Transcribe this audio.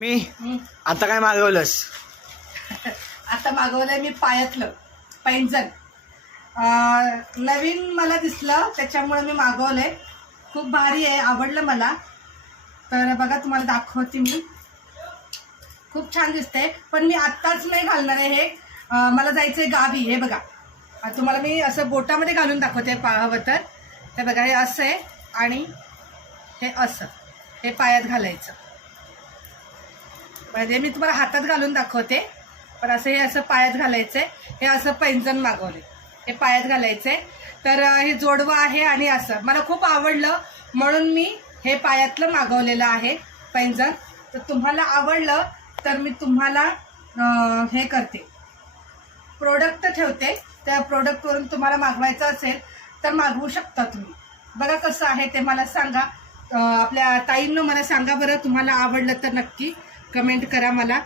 मी आता काय मागवलंस? आता मागवलंय मी पायातलं पैंजण. नवीन मला दिसलं त्याच्यामुळे मी मागवलंय. खूप भारी आहे, आवडलं मला. तर बघा तुम्हाला दाखवते मी. खूप छान दिसते, पण मी आत्ताच नाही घालणार आहे हे. मला जायचंय गावी. हे बघा, तुम्हाला मी असं बोटामध्ये घालून दाखवते हवं तर. हे बघा, हे असं आहे आणि हे असं, हे पायात घालायचं. म्हणजे मी तुम्हाला हातात घालून दाखवते, पण असं हे असं पायात घालायचंय. हे असं पैंजण मागवले, हे पायात घालायचंय. तर हे जोडवं आहे आणि असं मला खूप आवडलं म्हणून मी हे पायातलं मागवलेलं आहे पैंजण. तर तुम्हाला आवडलं तर मी तुम्हाला हे करते, प्रोडक्ट ठेवते. त्या प्रोडक्टवरून तुम्हाला मागवायचं असेल तर मागवू शकता तुम्ही. बघा कसं आहे ते मला सांगा. आपल्या ताईंनो मला सांगा बरं, तुम्हाला आवडलं तर नक्की कमेंट करा मला.